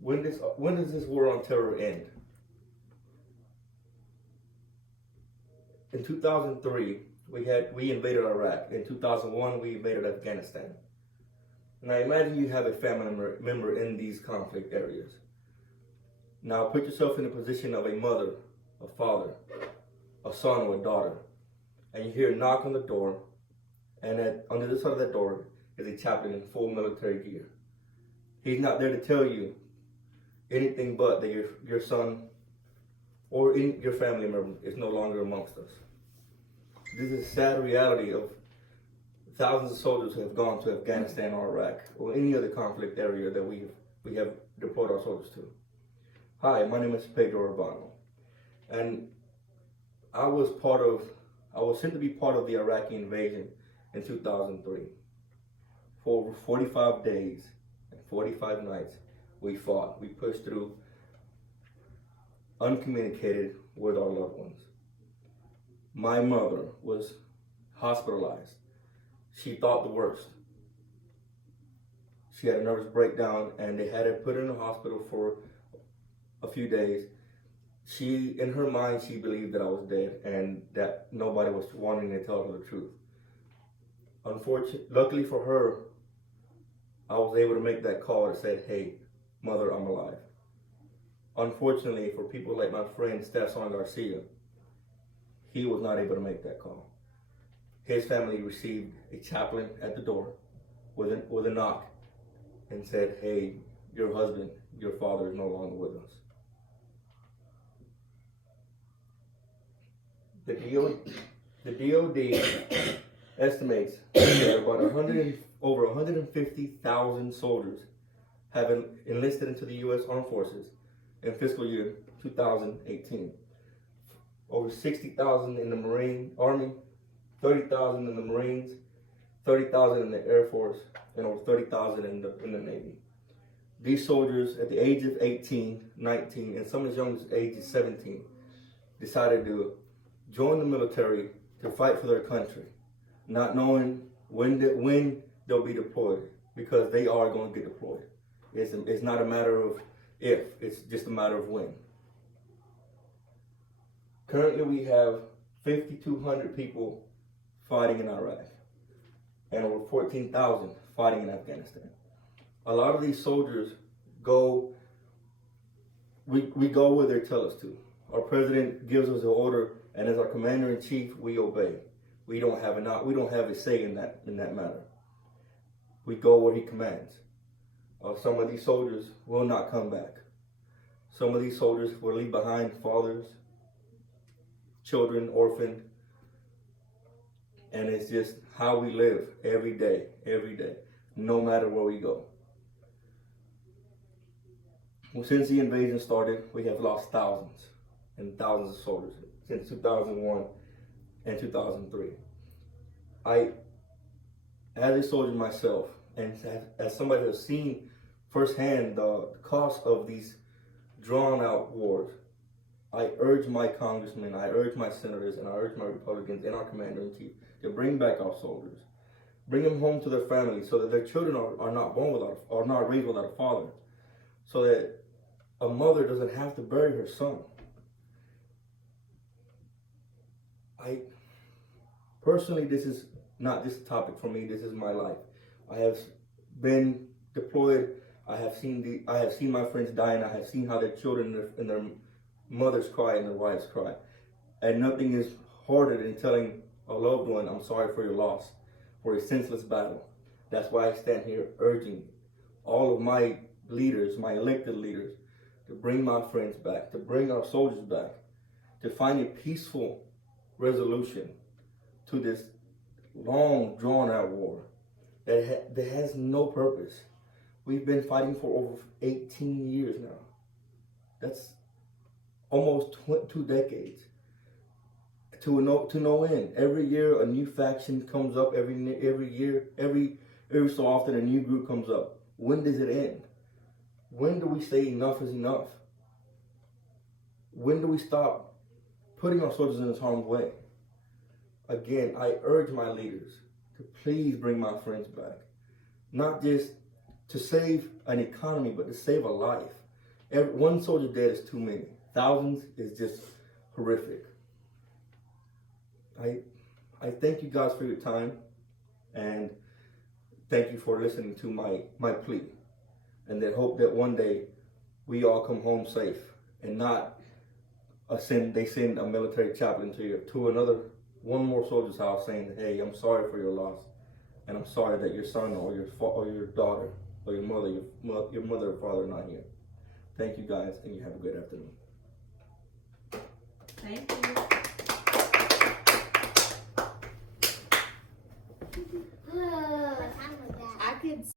When does this war on terror end? In 2003, we invaded Iraq. In 2001, we invaded Afghanistan. Now imagine you have a family member in these conflict areas. Now put yourself in the position of a mother, a father, a son, or a daughter, and you hear a knock on the door, and on the other side of that door is a chaplain in full military gear. He's not there to tell you anything but that your son or your family member is no longer amongst us. This is a sad reality of thousands of soldiers who have gone to Afghanistan or Iraq or any other conflict area that we have deployed our soldiers to. Hi, my name is Pedro Urbano, and I was sent to be part of the Iraqi invasion in 2003. For over 45 days and 45 nights, we fought. We pushed through, uncommunicated with our loved ones. My mother was hospitalized. She thought the worst. She had a nervous breakdown, and they had her put in the hospital for a few days. In her mind, she believed that I was dead and that nobody was wanting to tell her the truth. Luckily for her, I was able to make that call that said, "Hey, mother, I'm alive." Unfortunately, for people like my friend Stefan Garcia, he was not able to make that call. His family received a chaplain at the door with a knock and said, "Hey, your husband, your father is no longer with us." The DOD estimates that about over 150,000 soldiers have enlisted into the U.S. Armed Forces in fiscal year 2018. Over 60,000 in the Marine Army, 30,000 in the Marines, 30,000 in the Air Force, and over 30,000 in the Navy. These soldiers at the age of 18, 19, and some as young as age of 17 decided to join the military to fight for their country, not knowing when they'll be deployed, because they are going to get deployed. It's not a matter of if, it's just a matter of when. Currently, we have 5,200 people fighting in Iraq and over 14,000 fighting in Afghanistan. A lot of these soldiers we go where they tell us to. Our president gives us an order, and as our commander-in-chief, we obey. We don't have a say in that matter. We go where he commands. Some of these soldiers will not come back. Some of these soldiers will leave behind fathers, children, orphaned, and it's just how we live every day, no matter where we go. Well, since the invasion started, we have lost thousands and thousands of soldiers since 2001 and 2003. As a soldier myself, and as somebody who has seen firsthand the cost of these drawn-out wars, I urge my congressmen, I urge my senators, and I urge my Republicans and our commander-in-chief to bring back our soldiers. Bring them home to their families so that their children are not raised without a father. So that a mother doesn't have to bury her son. Personally, this is not just a topic for me, this is my life. I have been deployed, I have seen my friends die, and I have seen how their children and their mothers cry and their wives cry. And nothing is harder than telling a loved one, "I'm sorry for your loss," for a senseless battle. That's why I stand here urging all of my leaders, my elected leaders, to bring my friends back, to bring our soldiers back, to find a peaceful resolution to this long, drawn-out war that has no purpose. We've been fighting for over 18 years now. That's almost 2 decades. To no end. Every year a new faction comes up. Every year, every so often a new group comes up. When does it end? When do we say enough is enough? When do we stop putting our soldiers in this harm's way? Again, I urge my leaders to please bring my friends back. Not just to save an economy, but to save a life. One soldier dead is too many. Thousands is just horrific. I thank you guys for your time, and thank you for listening to my plea. And that hope that one day we all come home safe, and not they send a military chaplain to one more soldier's house saying, hey, I'm sorry for your loss, and I'm sorry that your son or your daughter or your mother or father are not here. Thank you guys, and you have a good afternoon. Thank you.